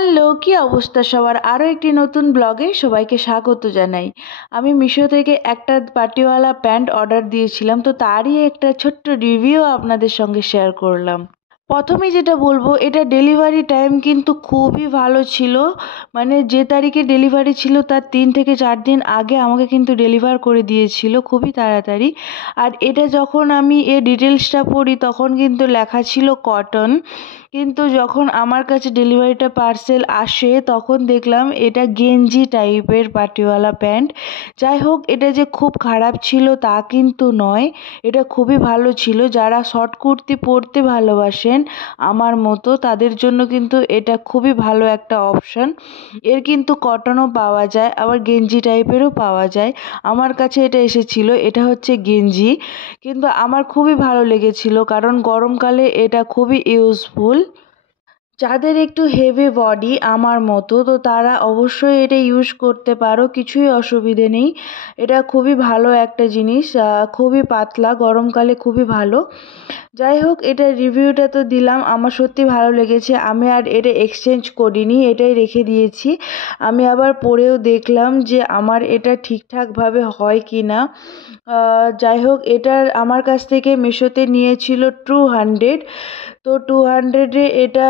Hello, কি অবস্থা সবার? আরও একটি নতুন ব্লগে সবাইকে স্বাগত জানাই। আমি মিশো থেকে একটা পাটিওয়ালা প্যান্ট অর্ডার দিয়েছিলাম, তো তারই একটা ছোট্ট রিভিউ আপনাদের সঙ্গে শেয়ার করলাম। প্রথমেই যেটা বলবো, এটা ডেলিভারি টাইম কিন্তু খুবই ভালো ছিল। মানে যে তারিখে ডেলিভারি ছিল তার 3 থেকে 4 দিন আগে আমাকে কিন্তু ডেলিভার করে দিয়েছিল খুবই তাড়াতাড়ি। আর এটা যখন আমি এর ডিটেলসটা পড়ি তখন কিন্তু লেখা ছিল কটন, কিন্তু যখন আমার কাছে ডেলিভারিটা পার্সেল আসে তখন দেখলাম এটা গেঞ্জি টাইপের পাটিওয়ালা প্যান্ট। যাই হোক, এটা যে খুব খারাপ ছিল তা কিন্তু নয়, এটা খুবই ভালো ছিল। যারা শর্ট কুর্তি পরতে ভালোবাসেন আমার মতো, তাদের জন্য কিন্তু এটা খুবই ভালো একটা অপশান। এর কিন্তু কটনও পাওয়া যায়, আবার গেঞ্জি টাইপেরও পাওয়া যায়। আমার কাছে এটা এসেছিল, এটা হচ্ছে গেঞ্জি, কিন্তু আমার খুবই ভালো লেগেছিল কারণ গরমকালে এটা খুবই ইউজফুল। যাদের একটু হেভি বডি আমার মতো, তো তারা অবশ্যই এটা ইউজ করতে পারো, কিছুই অসুবিধে নেই। এটা খুবই ভালো একটা জিনিস, খুবই পাতলা, গরমকালে খুবই ভালো। যাই হোক, এটার রিভিউটা তো দিলাম, আমার সত্যি ভালো লেগেছে। আমি আর এটা এক্সচেঞ্জ করিনি, এটাই রেখে দিয়েছি। আমি আবার পরেও দেখলাম যে আমার এটা ঠিকঠাকভাবে হয় কি না। যাই হোক, এটার আমার কাছ থেকে মিশোতে নিয়েছিল 200। তো 200-এ এটা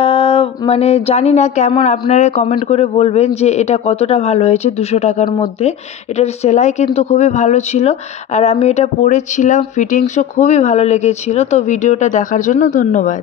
মানে জানি না কেমন, আপনারা কমেন্ট করে বলবেন যে এটা কতটা ভালো হয়েছে 200 টাকার মধ্যে। এটার সেলাই কিন্তু খুবই ভালো ছিল, আর আমি এটা পরেছিলাম, ফিটিংসও খুবই ভালো লেগেছিল। তো ভিডিওটা দেখার জন্য ধন্যবাদ।